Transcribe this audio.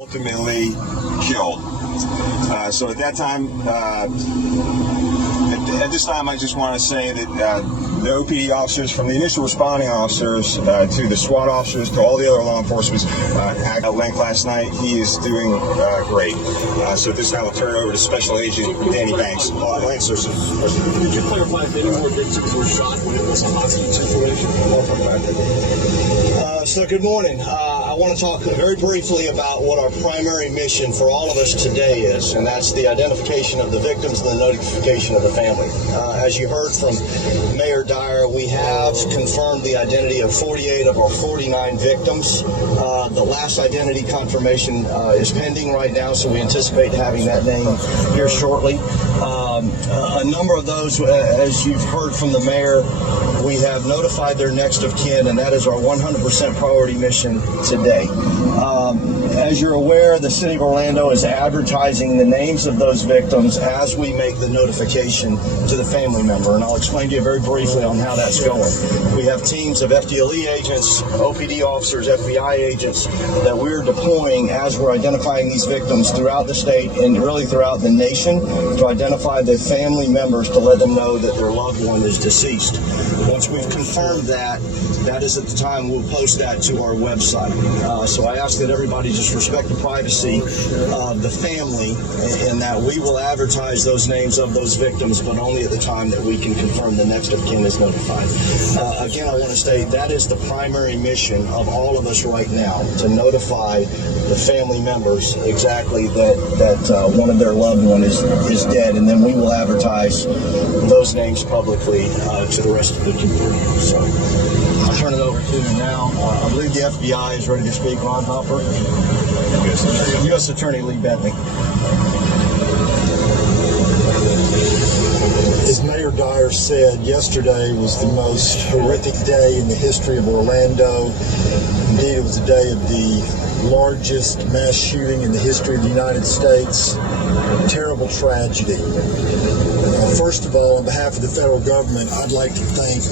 ultimately killed. So at that time, at this time, I just want to say that the OPD officers, from the initial responding officers to the SWAT officers to all the other law enforcement at length last night, he is doing great. So at this time, I'll turn it over to Special Agent Danny Banks. Lancers. Could you clarify if any more victims were shot when it was a hostage situation? So good morning. I want to talk very briefly about what our primary mission for all of us today is, and that's the identification of the victims and the notification of the family. As you heard from Mayor Dyer, we have confirmed the identity of 48 of our 49 victims. The last identity confirmation is pending right now, so we anticipate having that name here shortly. A number of those, as you've heard from the mayor, we have notified their next of kin, and that is our 100% priority mission today. As you're aware, the City of Orlando is advertising the names of those victims as we make the notification to the family member, and I'll explain to you very briefly on how that's going. We have teams of FDLE agents, OPD officers, FBI agents that we're deploying as we're identifying these victims throughout the state and really throughout the nation to identify the family members to let them know that their loved one is deceased. Once we've confirmed that, that is at the time we'll post that to our website. So I ask that everybody just respect the privacy of the family, and that we will advertise those names of those victims, but only at the time that we can confirm the next of kin is notified. Again, I want to state that is the primary mission of all of us right now, to notify the family members exactly that one of their loved one is dead, and then we will advertise those names publicly to the rest of the community. So I'll turn it over to you now. I believe the FBI is ready to speak. Ron Hopper, U.S. Attorney Lee Bentley. As Mayor Dyer said, yesterday was the most horrific day in the history of Orlando. Indeed, it was the day of the largest mass shooting in the history of the United States. A terrible tragedy. First of all, on behalf of the federal government, I'd like to thank